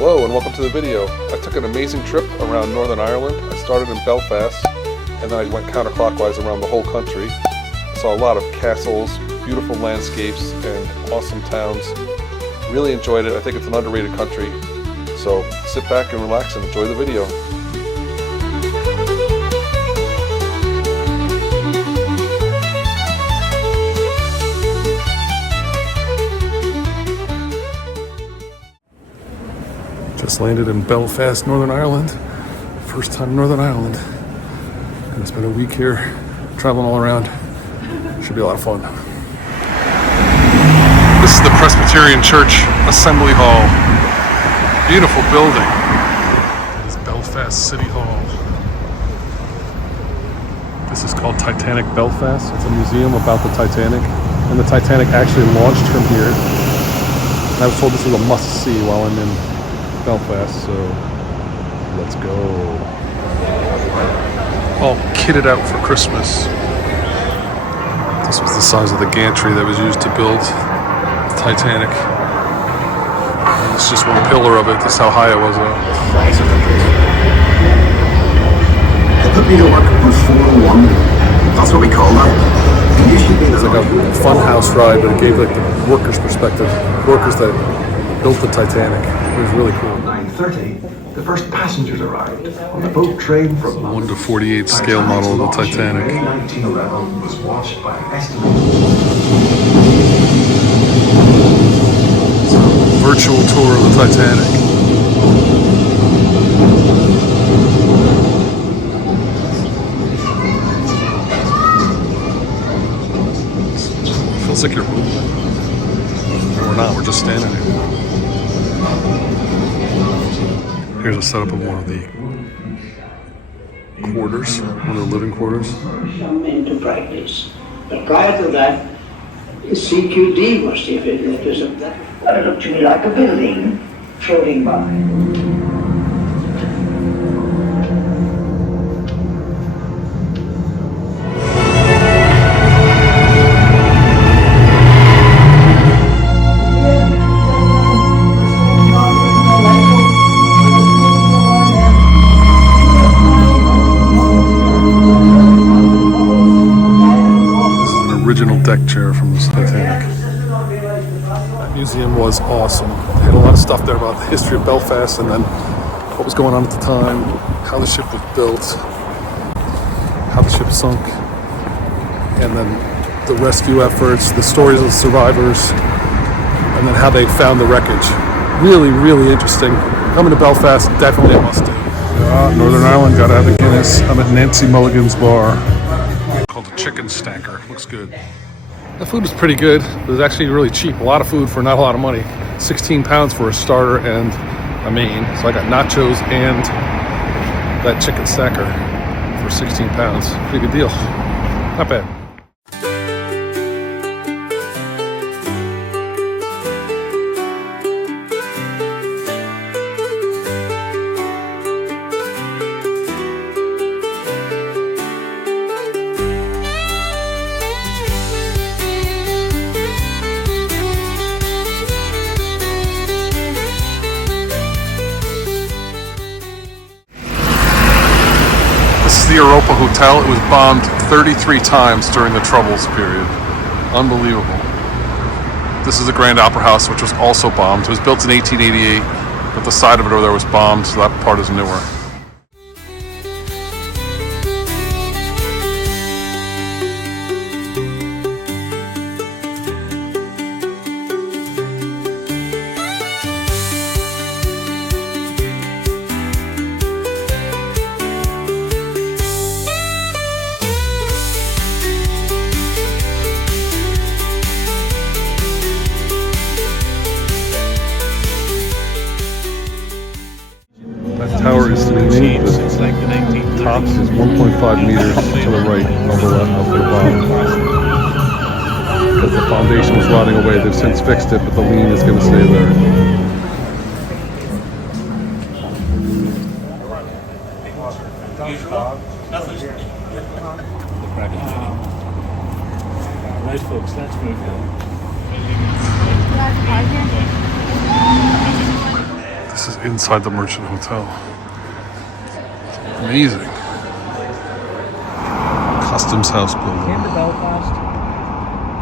Hello and welcome to the video. I took an amazing trip around Northern Ireland. I started in Belfast and then I went counterclockwise around the whole country. I saw a lot of castles, beautiful landscapes, and awesome towns. Really enjoyed it. I think it's an underrated country. So sit back and relax and enjoy the video. Just landed in Belfast, Northern Ireland. First time in Northern Ireland. Gonna spend a week here, traveling all around. Should be a lot of fun. This is the Presbyterian Church Assembly Hall. Beautiful building. This is Belfast City Hall. This is called Titanic Belfast. It's a museum about the Titanic. And the Titanic actually launched from here. And I was told this was a must-see while I'm in Belfast, so let's go. All kitted out for Christmas. This was the size of the gantry that was used to build the Titanic. And it's just one pillar of it. This is how high it was. They put me to work on 401. That's what we call that. It's like a fun house ride, but it gave like the workers' perspective. Workers that built the Titanic. It was really cool. 9:30, the first passengers arrived on the boat train from 1 to 48 scale model of the Titanic. May 1911 was watched by an estimated Virtual tour of the Titanic. Feels like you're moving. We're not, we're just standing here. Here's a setup of one of the quarters, one of the living quarters. Come into practice. But prior to that, CQD was the it was it looked to me like a building floating by. Original deck chair from the Titanic. That museum was awesome. They had a lot of stuff there about the history of Belfast and then what was going on at the time, how the ship was built, how the ship sunk, and then the rescue efforts, the stories of the survivors, and then how they found the wreckage. Really, really interesting. Coming to Belfast, definitely a must-do. Northern Ireland, gotta have a Guinness. I'm at Nancy Mulligan's bar. Called a chicken stacker. Looks good. The food was pretty good. It was actually really cheap. A lot of food for not a lot of money. 16 pounds for a starter and a main. So I got nachos and that chicken stacker for 16 pounds. Pretty good deal. Not bad. The Europa Hotel. It was bombed 33 times during the Troubles period. Unbelievable. This is the Grand Opera House, which was also bombed. It was built in 1888, but the side of it over there was bombed, so that part is newer. Tower is to be named. The top is 1.5 meters to the right of the bottom. Because the foundation was rotting away, they've since fixed it, but the lean is going to stay there. Right, folks, let's move on. This is inside the Merchant Hotel. Amazing. Customs House building. Came to Belfast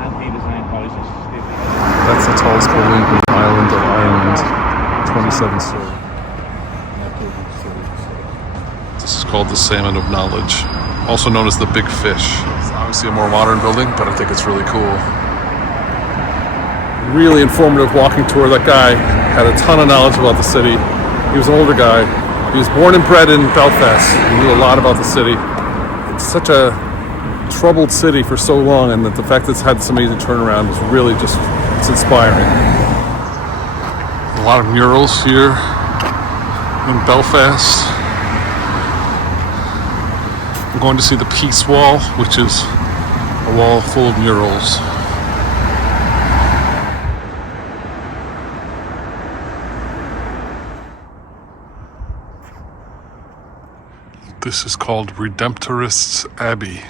and he designed houses. That's the tallest building in the island of Ireland. 27 stories. This is called the Salmon of Knowledge, also known as the Big Fish. It's obviously a more modern building, but I think it's really cool. Really informative walking tour. That guy had a ton of knowledge about the city. He was an older guy. He was born and bred in Belfast. He knew a lot about the city. It's such a troubled city for so long, and that the fact that it's had this amazing turnaround is really just, it's inspiring. A lot of murals here in Belfast. I'm going to see the Peace Wall, which is a wall full of murals. This is called Redemptorists Abbey.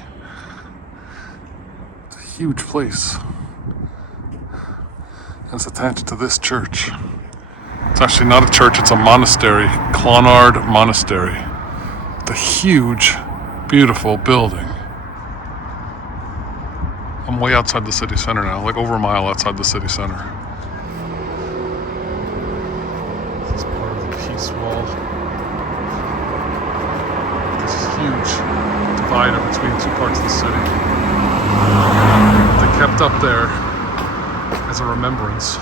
It's a huge place. And it's attached to this church. It's actually not a church, it's a monastery, Clonard Monastery. It's a huge, beautiful building. I'm way outside the city center now, like over a mile outside the city center. This is part of the Peace Wall. This huge divider between two parts of the city. They kept up there as a remembrance.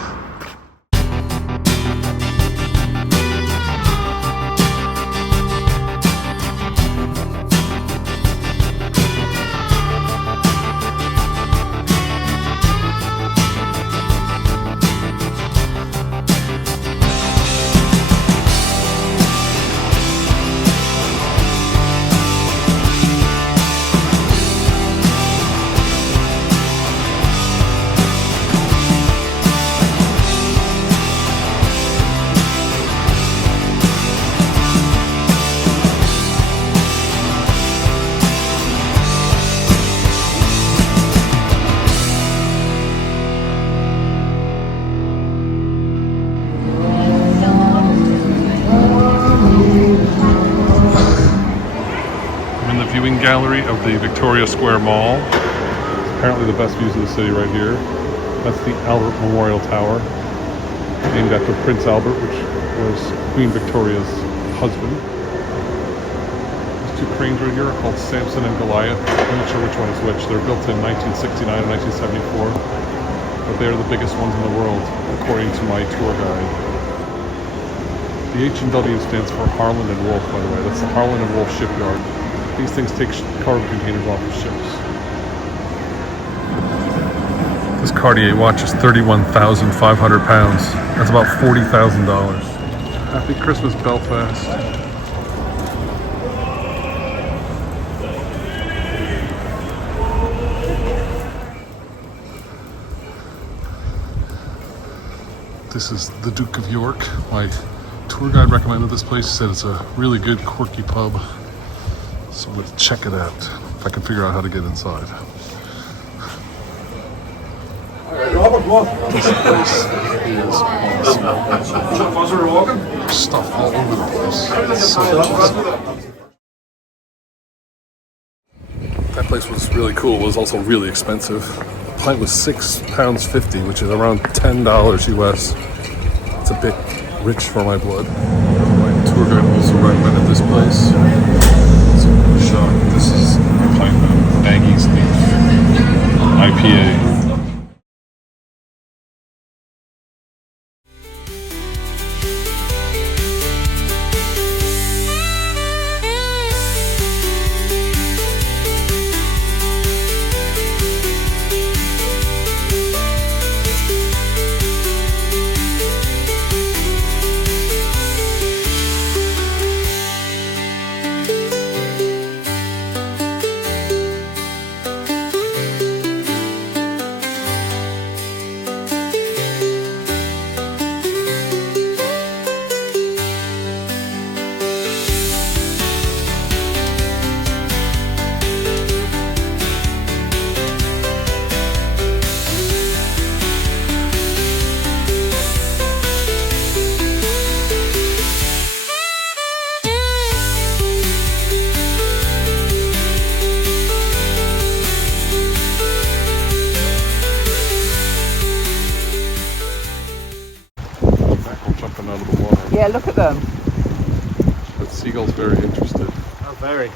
Viewing gallery of the Victoria Square Mall. It's apparently the best views of the city right here. That's the Albert Memorial Tower, named after Prince Albert, which was Queen Victoria's husband. These two cranes right here are called Samson and Goliath. I'm not sure which one is which. They're built in 1969 and 1974, but they are the biggest ones in the world, according to my tour guide. The H&W stands for Harland and Wolff, by the way. That's the Harland and Wolff shipyard. These things take cargo containers off of ships. This Cartier watch is 31,500 pounds. That's about $40,000. Happy Christmas, Belfast. This is the Duke of York. My tour guide recommended this place. He said it's a really good, quirky pub. So I'm going to check it out, if I can figure out how to get inside. This place is awesome. There's stuff all over the place. It's so awesome. That place was really cool. It was also really expensive. The pint was £6.50, which is around $10 US. It's a bit rich for my blood. My tour guide also recommended this place. This is a pint of Maggie's Leaf IPA. Yeah, look at them. That seagull's very interested. Oh, very.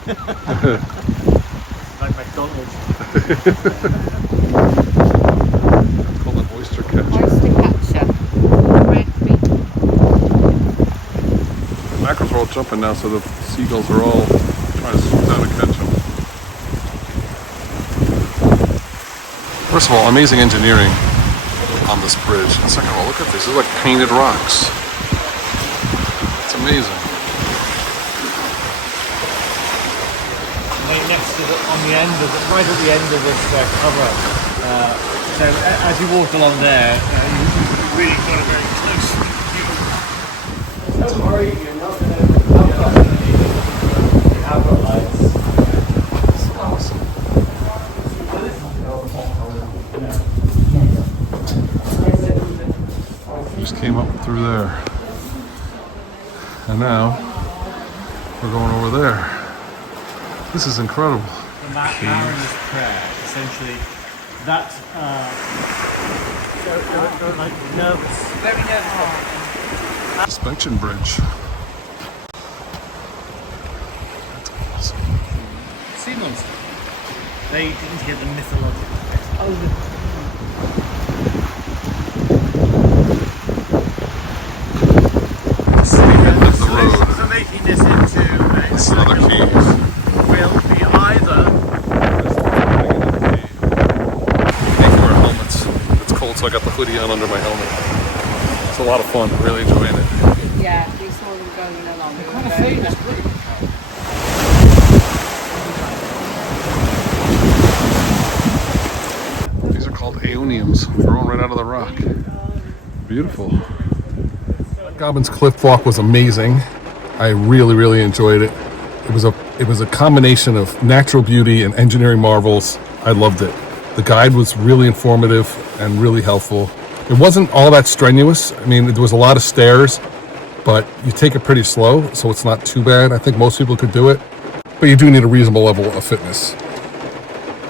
Like McDonald's. Called an oyster catcher. Oyster catcher. Red meat. The mackerels are all jumping now, so the seagulls are all trying to swoop down and catch them. First of all, amazing engineering on this bridge. And second of all, look at this. This is like painted rocks. It's amazing. Right next to on the end of right at the end of this cover. So as you walk along there, you really got a very close view. Don't worry, you're not going to have lights. It's awesome. We just came up through there. And now we're going over there. This is incredible. The Mariner's Prayer, essentially, that they're like nervous. Very nervous. Suspension bridge. That's awesome. Sea monster. They didn't get the mythological. The road. So making this into This is another key. will be either. Thank you, our helmets. It's cold, so I got the hoodie on under my helmet. It's a lot of fun. Really enjoying it. Yeah, we saw them going along. They were very lucky. These are called aeoniums, growing right out of the rock. Beautiful. Gobbins Cliff Walk was amazing. I really enjoyed it. It was a combination of natural beauty and engineering marvels. I loved it. The guide was really informative and really helpful. It wasn't all that strenuous. I mean, there was a lot of stairs, but you take it pretty slow, so it's not too bad. I think most people could do it, but you do need a reasonable level of fitness.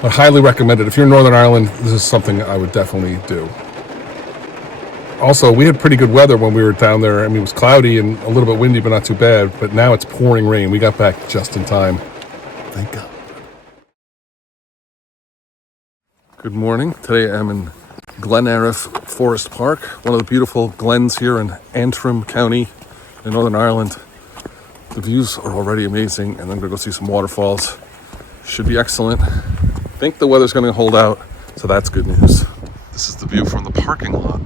I highly recommend it. If you're in Northern Ireland, this is something I would definitely do. Also, we had pretty good weather when we were down there. I mean, it was cloudy and a little bit windy, but not too bad. But now it's pouring rain. We got back just in time. Thank God. Good morning. Today I'm in Glen Arif Forest Park, one of the beautiful glens here in Antrim County in Northern Ireland. The views are already amazing, and I'm going to go see some waterfalls. Should be excellent. I think the weather's going to hold out, so that's good news. This is the view from the parking lot.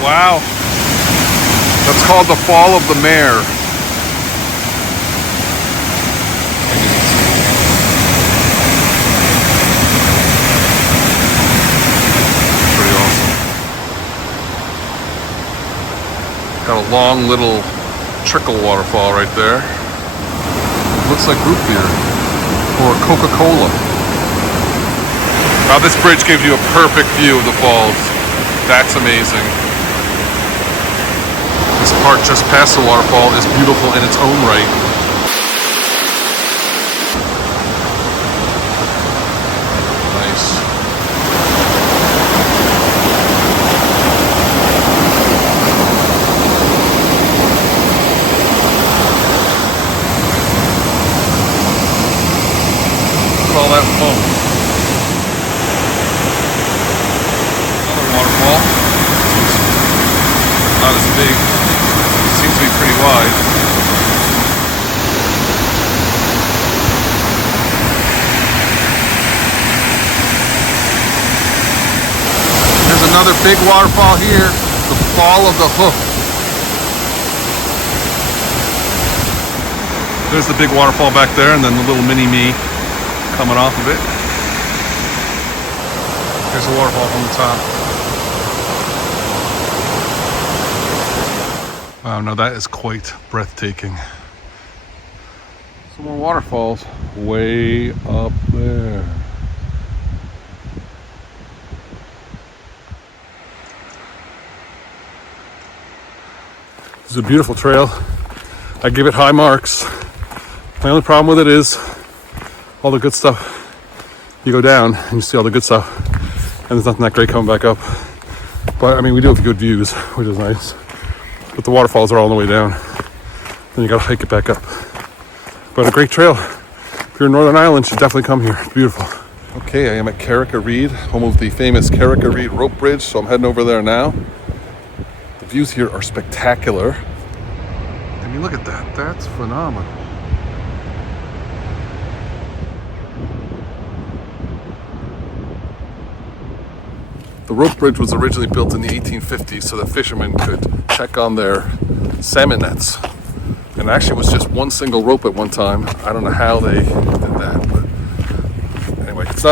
Wow. That's called the Fall of the Mare. Pretty awesome. Got a long little trickle waterfall right there. Looks like root beer or Coca-Cola. Now this bridge gives you a perfect view of the falls. That's amazing. This part just past the waterfall is beautiful in its own right. Nice. Look at all that foam. Another waterfall. Not as big. Seems to be pretty wide. There's another big waterfall here, the Fall of the Hoof. There's the big waterfall back there, and then the little mini-me coming off of it. There's a waterfall from the top. Wow, now that is quite breathtaking. Some more waterfalls way up there. This is a beautiful trail. I give it high marks. My only problem with it is all the good stuff. You go down and you see all the good stuff. and there's nothing that great coming back up. But I mean, we do have good views, which is nice. But the waterfalls are all the way down. Then you gotta hike it back up. But a great trail. If you're in Northern Ireland, you should definitely come here. It's beautiful. Okay, I am at Carrick Reed, home of the famous Carrick Reed rope bridge, so I'm heading over there now. The views here are spectacular. I mean, look at that. That's phenomenal. The rope bridge was originally built in the 1850s so that fishermen could check on their salmon nets. And it actually was just one single rope at one time. I don't know how they did that, but anyway, it's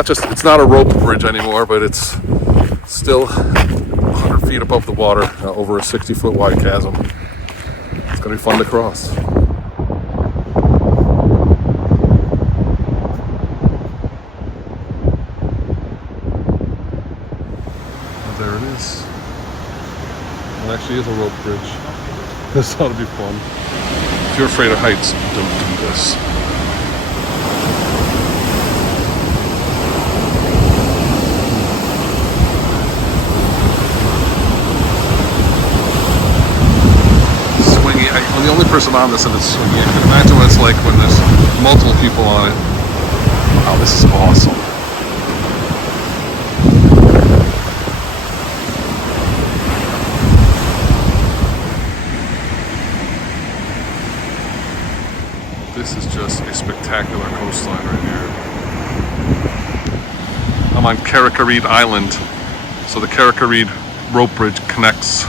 not a rope bridge anymore, but it's still 100 feet above the water, over a 60-foot wide chasm. It's gonna be fun to cross. There it is. It actually is a rope bridge. This ought to be fun. If you're afraid of heights, don't do this. Swingy. I'm the only person on this and it's swingy. I can imagine what it's like when there's multiple people on it. Wow, this is awesome. This is just a spectacular coastline right here. I'm on Carrick Reed Island. So the Carrick Reed rope bridge connects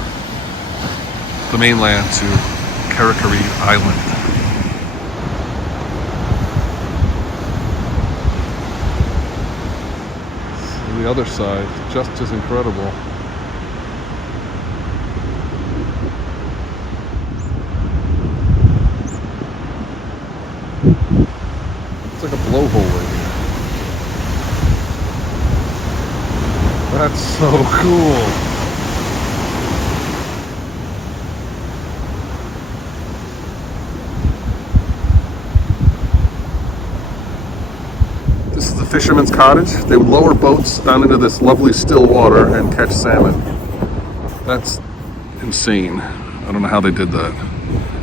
the mainland to Carrick Reed Island. So the other side, just as incredible. It's like a blowhole right here. That's so cool. This is the fisherman's cottage. They would lower boats down into this lovely still water and catch salmon. That's insane. I don't know how they did that.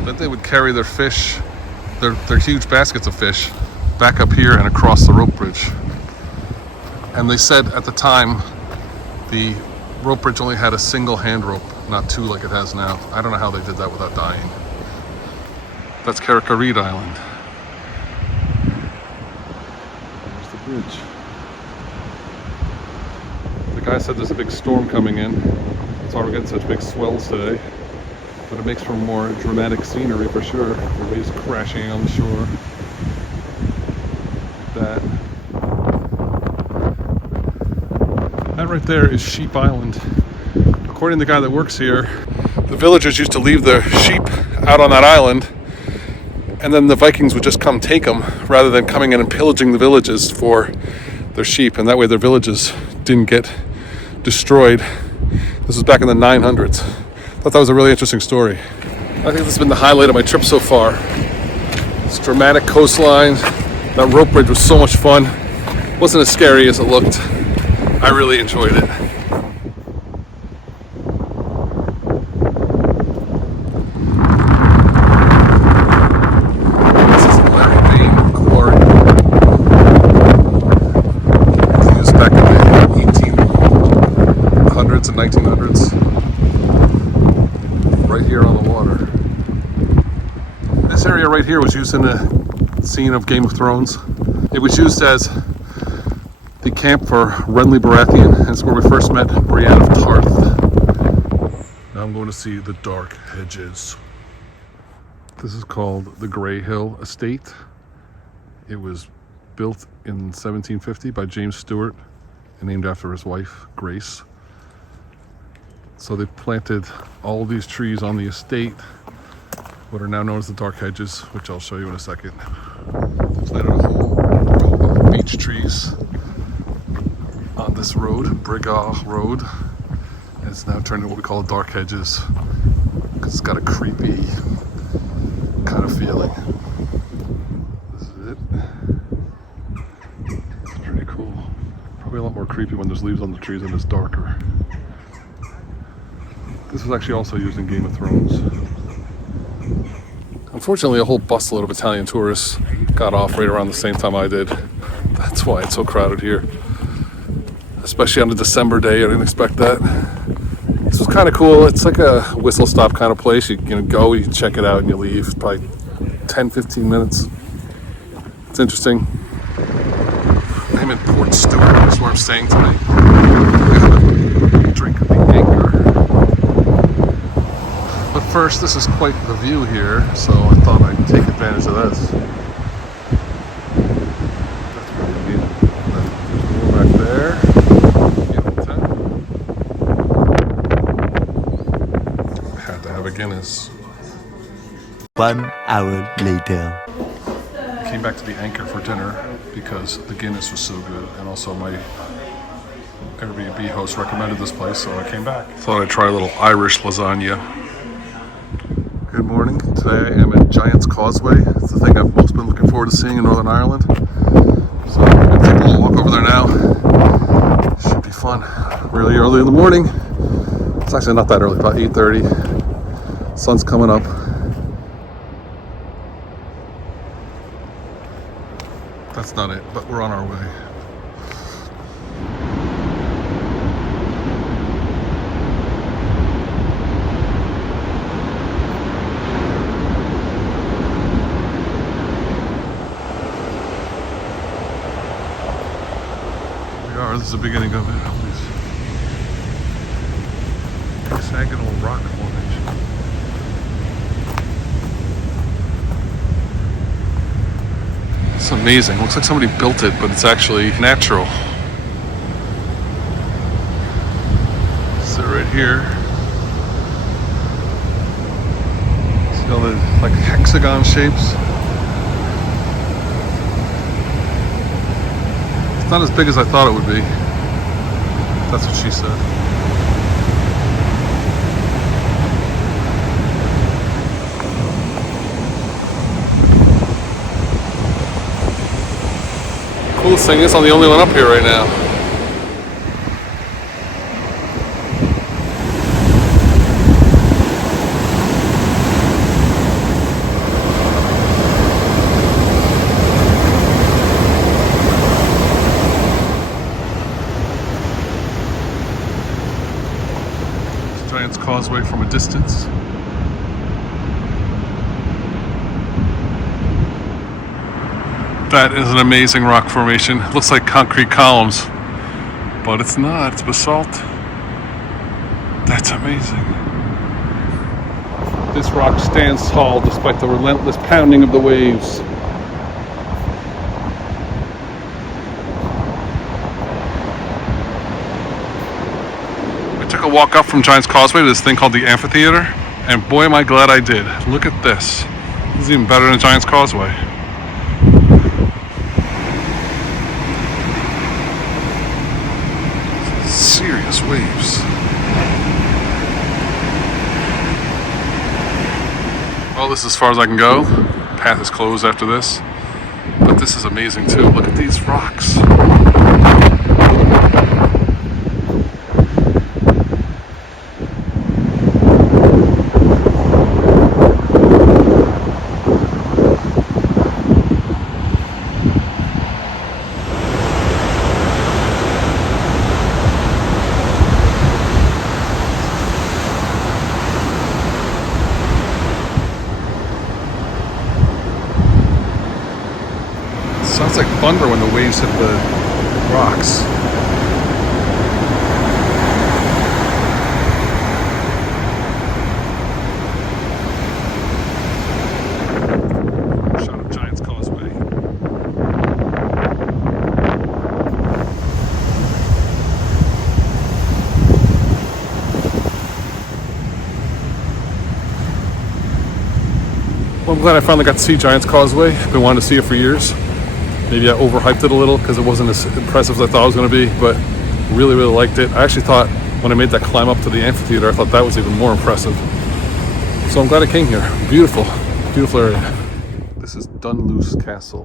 Then they would carry their fish, their huge baskets of fish, back up here and across the rope bridge. And they said at the time the rope bridge only had a single hand rope, not two like it has now. I don't know how they did that without dying. That's Carrick Reed Island. There's the bridge. The guy said there's a big storm coming in. That's why we're getting such big swells today. But it makes for more dramatic scenery for sure. The waves crashing on the shore. That right there is Sheep Island. According to the guy that works here, the villagers used to leave their sheep out on that island, and then the Vikings would just come take them rather than coming in and pillaging the villages for their sheep, and that way their villages didn't get destroyed. This was back in the 900s. Thought that was a really interesting story. I think this has been the highlight of my trip so far. This dramatic coastline. That rope bridge was so much fun. It wasn't as scary as it looked. I really enjoyed it. This is Larry Bain Quarry. Used back in the 1800s and 1900s. Right here on the water. This area right here was used in the scene of Game of Thrones. It was used as the camp for Renly Baratheon, and it's where we first met Brienne of Tarth. Now I'm going to see the Dark Hedges. This is called the Grey Hill Estate. It was built in 1750 by James Stewart and named after his wife, Grace. So they planted all these trees on the estate, what are now known as the Dark Hedges, which I'll show you in a second. They planted a whole row of beech trees on this road, Brigagh Road, and it's now turned into what we call Dark Hedges because it's got a creepy kind of feeling. This is it. It's pretty cool. Way a lot more creepy when there's leaves on the trees and it's darker. This was actually also used in Game of Thrones. Unfortunately, a whole busload of Italian tourists got off right around the same time I did. That's why it's so crowded here. Especially on a December day, I didn't expect that. This was kind of cool. It's like a whistle stop kind of place. You can go, you check it out, and you leave. It's probably 10-15 minutes. It's interesting. I'm in Port Stewart. That's where I'm staying tonight. I got a drink at the Anchor. But first, this is quite the view here, so I thought I'd take advantage of this. That's pretty neat. And then there's more back there. Had to have a Guinness. 1 hour later. I came back to the Anchor for dinner because the Guinness was so good, and also my Airbnb host recommended this place, so I came back. Thought I'd try a little Irish lasagna. Good morning. Today I am at Giant's Causeway. It's the thing I've most been looking forward to seeing in Northern Ireland. So I'm going to take a little walk over there now. Should be fun. Really early in the morning. It's actually not that early, about 8:30. Sun's coming up. That's not it, but we're on our way. This is the beginning of it. Hexagonal rock formation. It's amazing. Looks like somebody built it, but it's actually natural. So right here, see all the like hexagon shapes. It's not as big as I thought it would be. That's what she said. Coolest thing is I'm the only one up here right now. Giant's Causeway from a distance. That is an amazing rock formation. It looks like concrete columns, but it's not. It's basalt. That's amazing. This rock stands tall despite the relentless pounding of the waves. A walk up from Giant's Causeway to this thing called the amphitheater, and boy am I glad I did. Look at this. This is even better than Giant's Causeway. Serious waves. Well, this is as far as I can go. Path is closed after this, but this is amazing too. Look at these rocks. Sounds like thunder when the waves hit the rocks. Shot of Giant's Causeway. Well, I'm glad I finally got to see Giant's Causeway. I've been wanting to see it for years. Maybe I overhyped it a little because it wasn't as impressive as I thought it was going to be, but really, really liked it. I actually thought when I made that climb up to the amphitheater, I thought that was even more impressive. So I'm glad I came here. Beautiful, beautiful area. This is Dunluce Castle.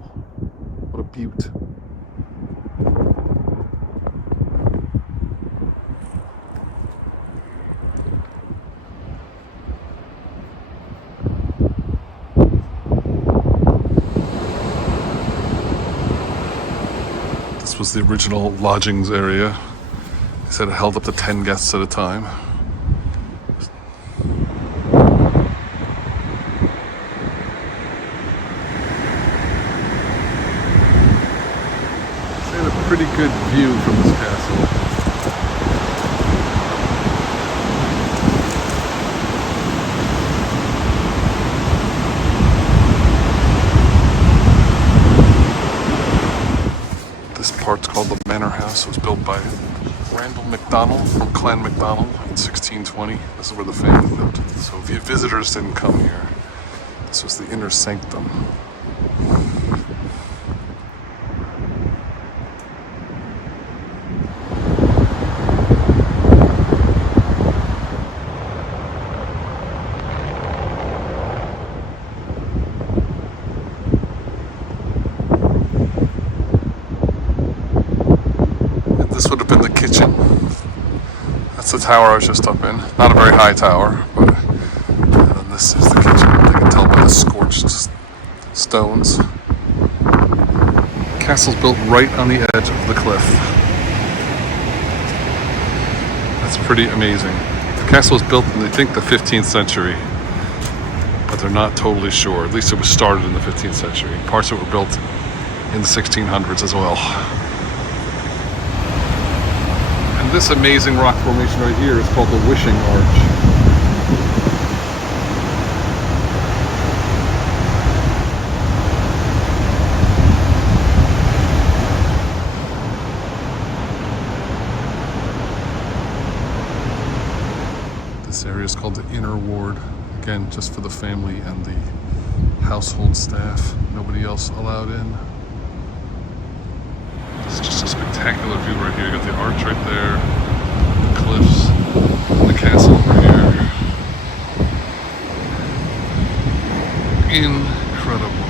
What a beaut. This was the original lodgings area. They said it held up to 10 guests at a time. They had a pretty good view from this castle. This part's called the Manor House. It was built by Randall MacDonald from Clan MacDonald in 1620. This is where the family lived. So visitors didn't come here. This was the inner sanctum. This would have been the kitchen. That's the tower I was just up in. Not a very high tower, but and then this is the kitchen. You can tell by the scorched stones. The castle's built right on the edge of the cliff. That's pretty amazing. The castle was built in, they think, the 15th century, but they're not totally sure. At least it was started in the 15th century. Parts of it were built in the 1600s as well. This amazing rock formation right here is called the Wishing Arch. This area is called the Inner Ward. Again, just for the family and the household staff. Nobody else allowed in. It's just a spectacular view right here. You got the arch right there, the cliffs, and the castle over here. Incredible.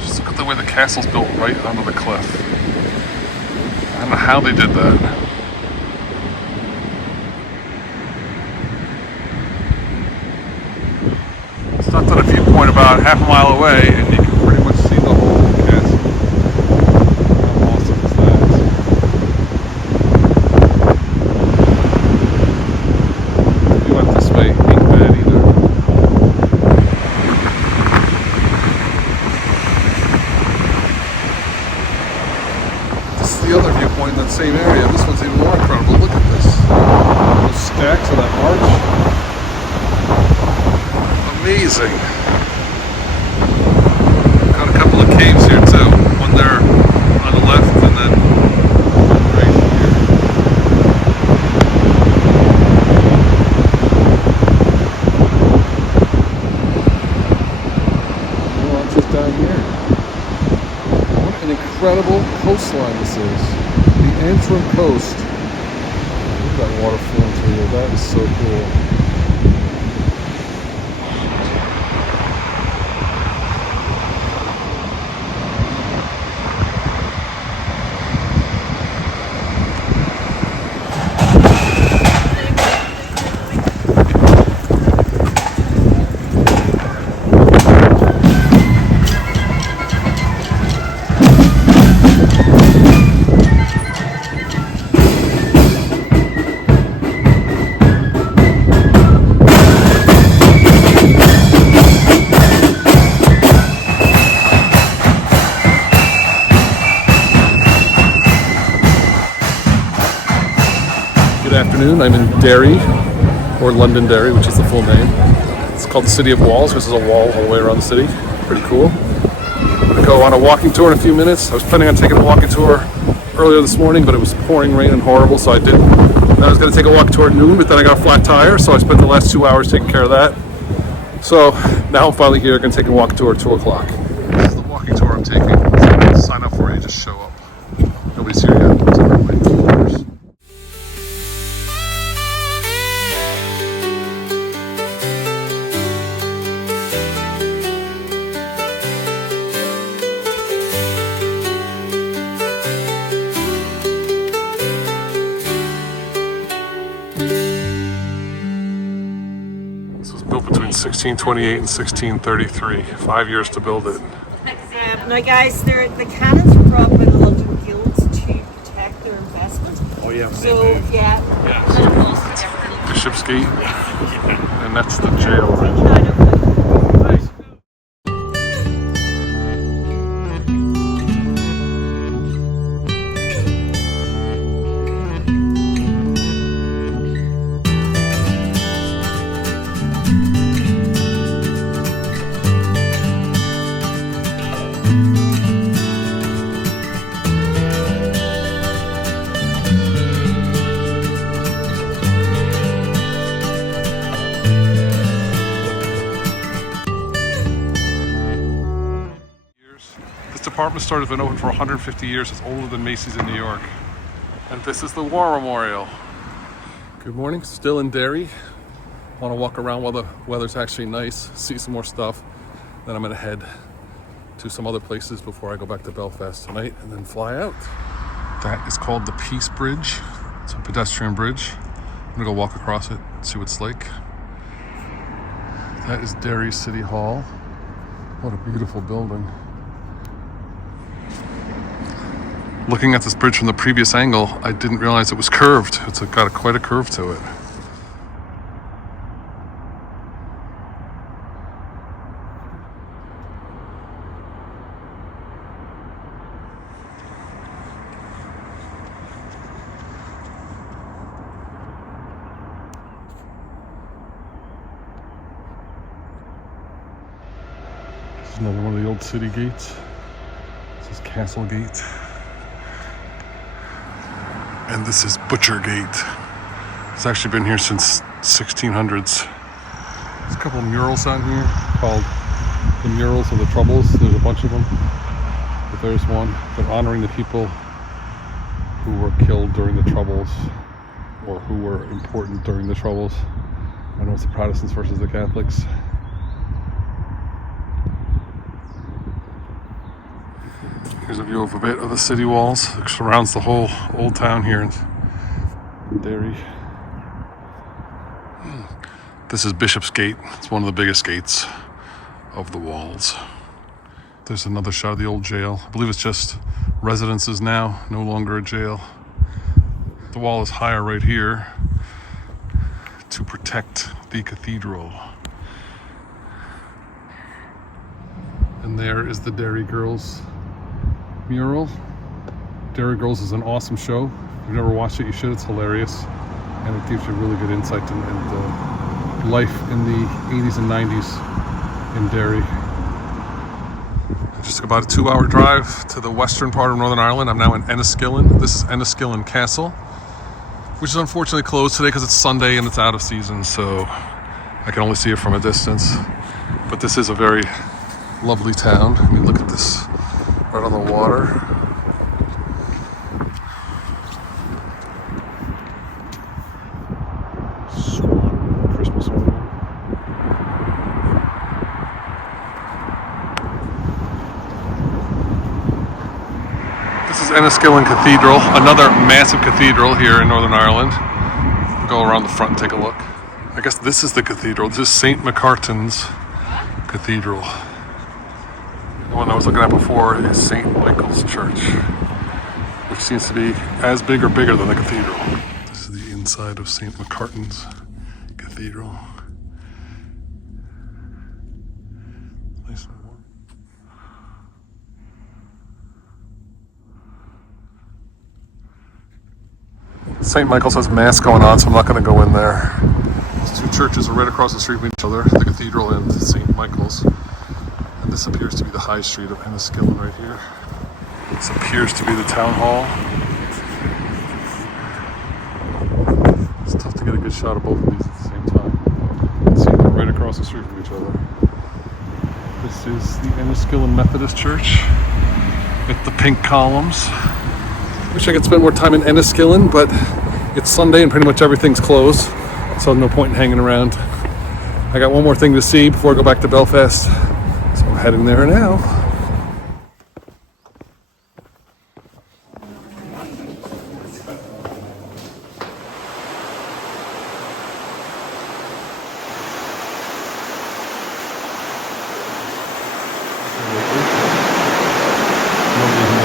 Just look at the way the castle's built right onto the cliff. I don't know how they did that. Stopped at a viewpoint about half a mile away, and you can pretty much see the whole castle. The other viewpoint in that same area. This one's even more incredible. Look at this. Those stacks of that arch. Amazing. Got a couple of caves here too. One there on the left and then right here. Well, it's just down here. What an incredible coastline this is. The Antrim coast. Look at that water flowing through there. That is so cool. Good afternoon. I'm in Derry, or Londonderry, which is the full name. It's called the City of Walls, which is a wall all the way around the city. Pretty cool. I'm going to go on a walking tour in a few minutes. I was planning on taking a walking tour earlier this morning, but it was pouring rain and horrible, so I didn't. I was going to take a walking tour at noon, but then I got a flat tire, so I spent the last 2 hours taking care of that. So now I'm finally here. I'm going to take a walking tour at 2 o'clock. This is the walking tour I'm taking. So you can sign up for it, you just show up. Nobody's here yet. So I'm waiting for the others. This was built between 1628 and 1633. 5 years to build it. Now guys, the cannons were brought by the London department store has been open for 150 years. It's older than Macy's in New York. And this is the War Memorial. Good morning, still in Derry. Want to walk around while the weather's actually nice, see some more stuff. Then I'm gonna head to some other places before I go back to Belfast tonight and then fly out. That is called the Peace Bridge. It's a pedestrian bridge. I'm gonna go walk across it, see what it's like. That is Derry City Hall. What a beautiful building. Looking at this bridge from the previous angle, I didn't realize it was curved. It's got quite a curve to it. This is another one of the old city gates. This is Castle Gate. And this is Butcher Gate. It's actually been here since 1600s. There's a couple of murals on here called the Murals of the Troubles. There's a bunch of them. But there's one. They're honoring the people who were killed during the Troubles or who were important during the Troubles. I know it's the Protestants versus the Catholics. Here's a view of a bit of the city walls. It surrounds the whole old town here in Derry. This is Bishop's Gate. It's one of the biggest gates of the walls. There's another shot of the old jail. I believe it's just residences now, no longer a jail. The wall is higher right here to protect the cathedral. And there is the Derry Girls mural. Derry Girls is an awesome show. If you've never watched it, you should. It's hilarious. And it gives you really good insight into life in the 80s and 90s in Derry. Just about a 2-hour drive to the western part of Northern Ireland. I'm now in Enniskillen. This is Enniskillen Castle, which is unfortunately closed today because it's Sunday and it's out of season, so I can only see it from a distance. But this is a very lovely town. I mean, look at this. Right on the water. Swan, Christmas ornament. This is Enniskillen Cathedral, another massive cathedral here in Northern Ireland. We'll go around the front and take a look. I guess this is the cathedral. This is St. McCartan's Cathedral. The one I was looking at before is St. Michael's Church, which seems to be as big or bigger than the cathedral. This is the inside of St. McCartan's Cathedral. Nice and warm. St. Michael's has Mass going on, so I'm not going to go in there. These two churches are right across the street from each other, the cathedral and St. Michael's. And this appears to be the high street of Enniskillen right here. This appears to be the town hall. It's tough to get a good shot of both of these at the same time. You can see them right across the street from each other. This is the Enniskillen Methodist Church with the pink columns. Wish I could spend more time in Enniskillen, but it's Sunday and pretty much everything's closed, so no point in hanging around. I got one more thing to see before I go back to Belfast. So I'm heading there now.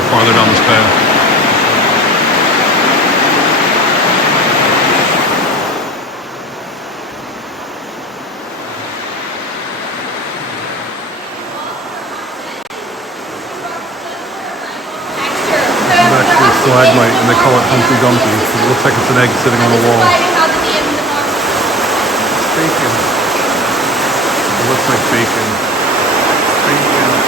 Farther down this path. Stalagmite, and they call it Humpty Dumpty. It looks like it's an egg sitting on the wall. It's bacon. It looks like bacon. Bacon.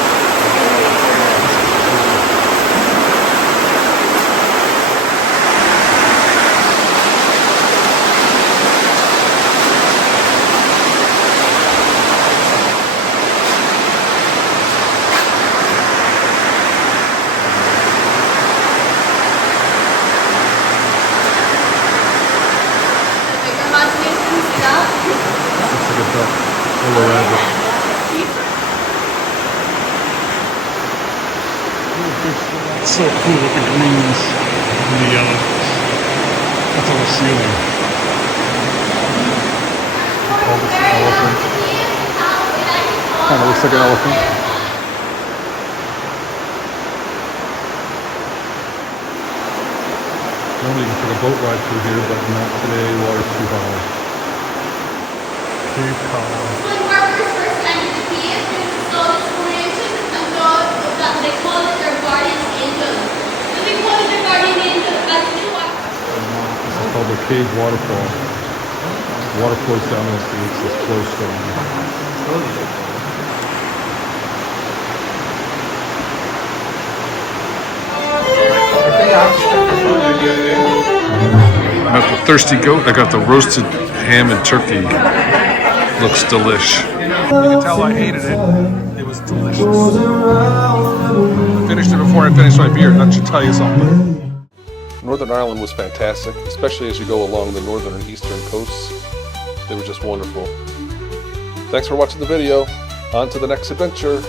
got all around it. It's so cool with the greens and the yellows. That's on the ceiling. Oh, this elephant. Kind of looks like an elephant. Normally you can take a boat ride through here, but not today. Water's too high. Cape Cod. When workers first entered the cave, there was a god of creation and god that they call it their guardian angel. So they call it their guardian angel as they walk. This is called the Cave Waterfall. Water flows down those gates, this flow stone. I got the thirsty goat. I got the roasted ham and turkey. Looks delish. You can tell I hated it. It was delicious. I finished it before I finished my beer. That should tell you something. Northern Ireland was fantastic, especially as you go along the northern and eastern coasts. They were just wonderful. Thanks for watching the video. On to the next adventure.